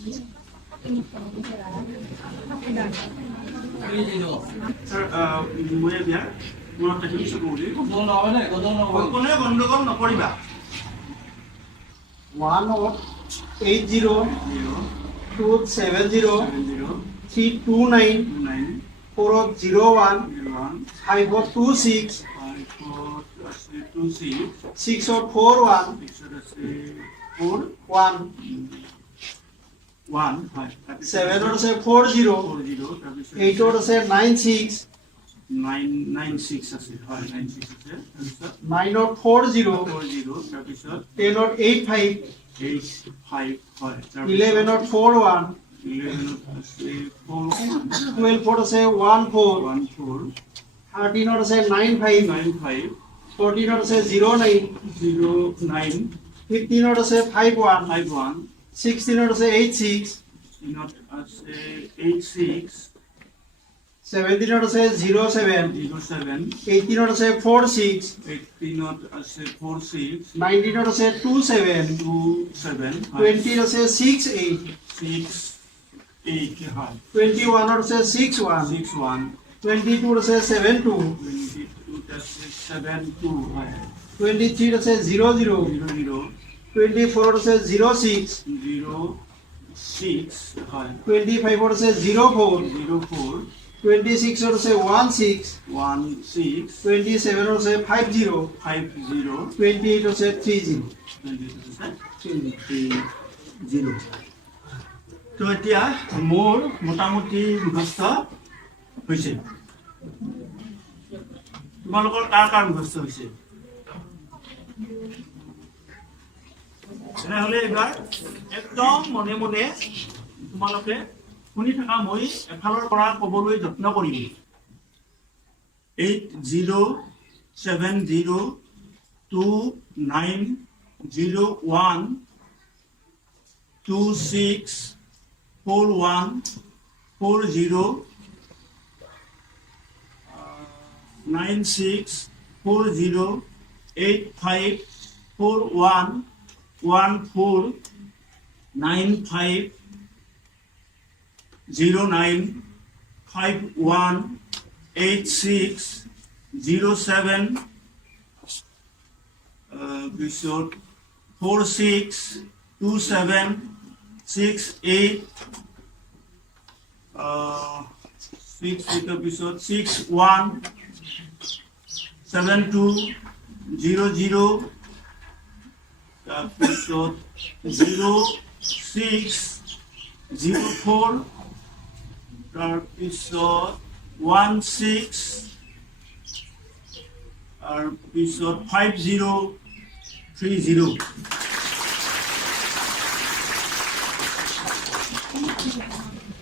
Sir, মই এতিয়া মনত ৰাখিম চকুৰি কোনে গণ্ডগোল নকৰিবা 996 আছে হয় 96 আছে 940 তাৰপিছত 1085 হয় 1141 আছে 12 আছে 14 13 আছে 95 14 আছে 09 15 আছে 51 16 আছে 86 17 আছে 07 18 আছে 46 19 আছে 27 20 আছে 68 21 আছে 61 22 আছে 72 23 আছে 00 24 আছে 06 25 আছে 04 26 আছে 16 27 আছে 50 28 আছে 30 তো এতিয়া মোৰ মোটামুটি মুখস্থ হৈছে তোমালোকৰ কাৰ মুখস্থ হৈছে তেনেহ'লে এইবাৰ একদম মনে মনে তোমালোকে শুনি থকা মই এফালৰ পৰা ক'বলৈ যত্ন কৰিম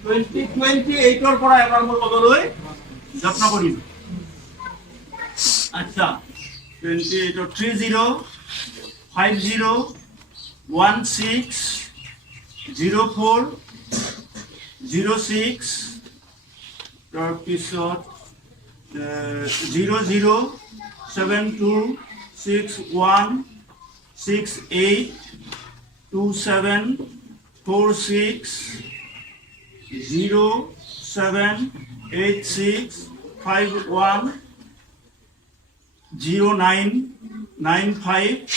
2028 পৰা এবাৰ মোৰ ক'বলৈ যত্ন কৰিম আচ্ছা 28 30 50 16 04 06 তাৰপিছত 00 72 61 68 27 46 0786 51 0995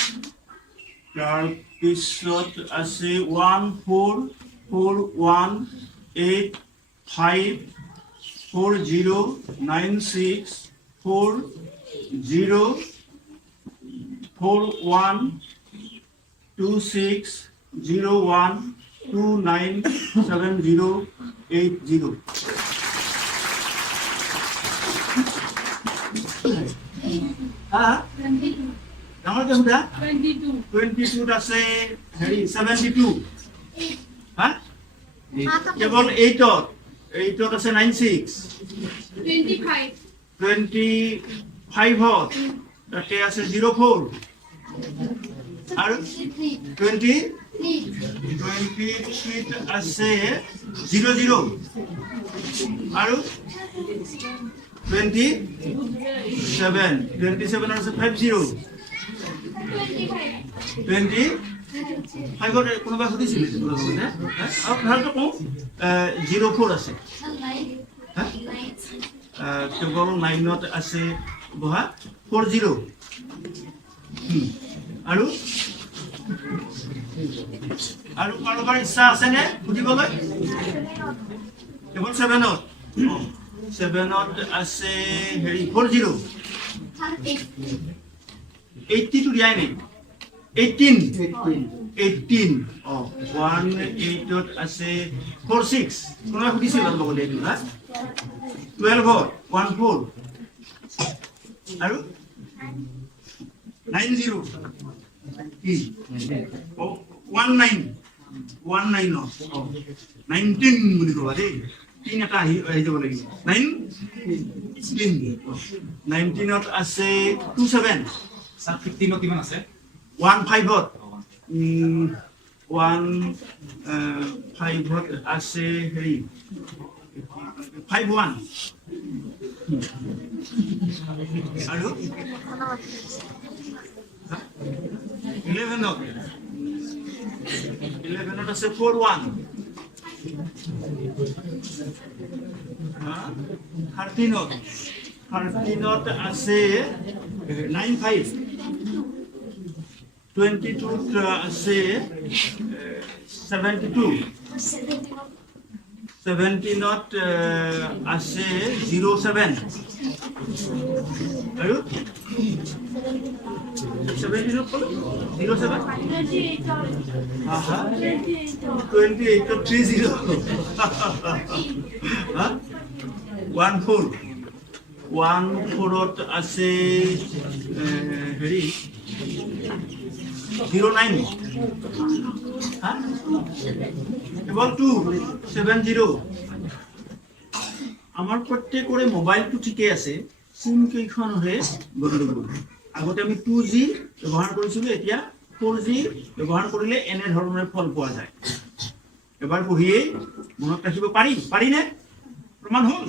তাৰপিছত আছে 14418 4096 40 41 26 01 297080 ডাঙৰ কে সুধা 22 আছে হেৰি 72 হা কেৱল 8 আছে 96 25 তাতে আছে 04 আৰু 23 আছে 00 আৰু 27 আছে 50 25 5ত কোনোবা সুধিছিলে আৰু ভালকৈ কওঁ 04 আছে কেৱল 9ত আছে বহা 40 আৰু কাৰোবাৰ ইচ্ছা আছেনে সুধিবলৈ কেৱল 7ত 7ত আছে হেৰি 40 80 টো দিয়াই নাই 18 18 আছে 46 কোনোবা সুধিছিল লগতে এইটো না 12 14 আৰু 90 19 বুলি ক'বা দেই 3 এটা আহি যাব লাগিব 19ত আছে 27 স্যার 15 কিমান আছে 15ত 15ত আছে হেৰি 51 আৰু 11ত আছে 41 13ত আছে 95 22ত আছে 72 17ত আছে 07 আৰু 17ত ক'লো 07 28ত 30 14ত আছে হেৰি 09 কেৱল 270 আমাৰ প্ৰত্যেকৰে মোবাইলটো ঠিকে আছে সিম কেইখনহে গণ্ডগোল আগতে আমি 2G ব্যৱহাৰ কৰিছিলোঁ এতিয়া 4G ব্যৱহাৰ কৰিলে এনে ধৰণৰ ফল পোৱা যায় এবাৰ পঢ়িয়েই মনত ৰাখিব পাৰিনে প্ৰমাণ হ'ল